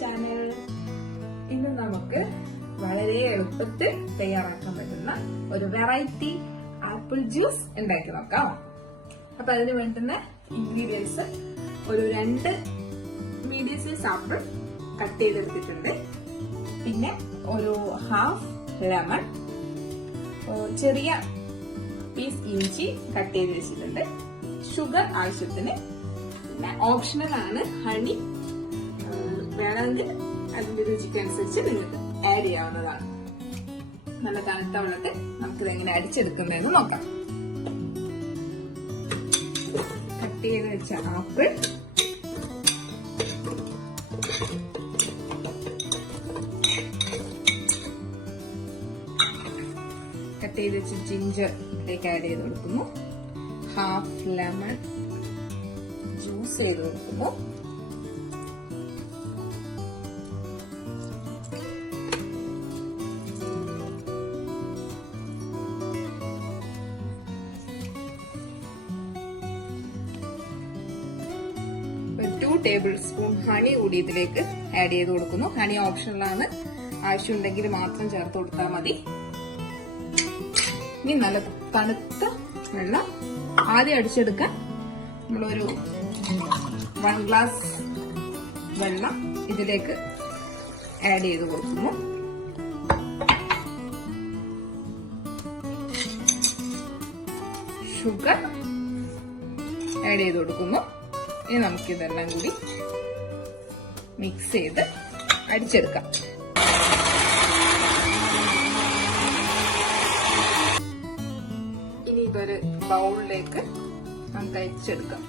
Channel. ഇന്ന് നമുക്ക് വളരെ എളുപ്പത്തിൽ തയ്യാറാക്കാൻ പറ്റുന്ന ഒരു വെറൈറ്റി ആപ്പിൾ ജ്യൂസ് ഉണ്ടാക്കി നോക്കാം. അപ്പൊ അതിന് വേണ്ടുന്ന ഇൻഗ്രീഡിയൻസ് ഒരു 2 മീഡിയം സൈസ് ആപ്പിൾ കട്ട് ചെയ്തെടുത്തിട്ടുണ്ട്, പിന്നെ ഒരു ഹാഫ് ലെമൺ, ചെറിയ പീസ് ഇഞ്ചി കട്ട് ചെയ്ത് വെച്ചിട്ടുണ്ട്, ഷുഗർ ആവശ്യത്തിന്, പിന്നെ ഓപ്ഷണൽ ആണ് ഹണി, വേണമെങ്കിൽ അതിന്റെ രുചിക്കനുസരിച്ച് നിങ്ങൾക്ക് ആഡ് ചെയ്യാവുന്നതാണ്. നല്ല തണുത്ത വെള്ളത്തിൽ നമുക്കിത് എങ്ങനെ അടിച്ചെടുക്കുന്നതെന്ന് നോക്കാം. കട്ട് ചെയ്ത് വെച്ച ആപ്പിൾ, കട്ട് ചെയ്ത് വെച്ച ജിഞ്ചർ ഇതിലേക്ക് ആഡ് ചെയ്ത് കൊടുക്കുന്നു, ഹാഫ് ലെമൺ ജ്യൂസ് ചെയ്ത് കൊടുക്കുന്നു, ഒരു 2 ടേബിൾ സ്പൂൺ ഹണി കൂടി ഇതിലേക്ക് ആഡ് ചെയ്ത് കൊടുക്കുന്നു. ഹണി ഓപ്ഷണലാണ്, ആവശ്യമുണ്ടെങ്കിൽ മാത്രം ചേർത്ത് കൊടുത്താൽ മതി. ഇനി നല്ല തണുത്ത വെള്ളം ആദ്യം അടിച്ചെടുക്കാൻ നമ്മളൊരു 1 ഗ്ലാസ് വെള്ളം ഇതിലേക്ക് ആഡ് ചെയ്ത് കൊടുക്കുന്നു. ഷുഗർ ആഡ് ചെയ്ത് കൊടുക്കുന്നു. ഇനി നമുക്കിതെല്ലാം കൂടി മിക്സ് ചെയ്ത് അടിച്ചെടുക്കാം. ഇനി ഇതൊരു ബൗളിലേക്ക് നമുക്ക് അരിച്ചെടുക്കാം.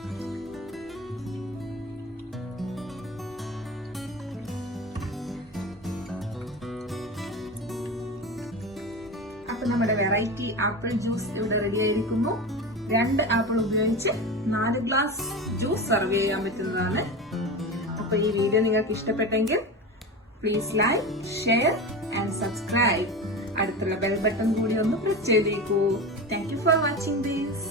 അപ്പൊ നമ്മുടെ വെറൈറ്റി ആപ്പിൾ ജ്യൂസ് ഇവിടെ റെഡി ആയിരിക്കുന്നു. 2 ആപ്പിൾ ഉപയോഗിച്ച് 4 ഗ്ലാസ് ജ്യൂസ് സെർവ് ചെയ്യാൻ പറ്റുന്നതാണ്. അപ്പൊ ഈ വീഡിയോ നിങ്ങൾക്ക് ഇഷ്ടപ്പെട്ടെങ്കിൽ please like, share and subscribe. അടുത്തുള്ള ബെൽ ബട്ടൺ കൂടി ഒന്ന് പ്രസ് ചെയ്തേക്കൂ. Thank you for watching this.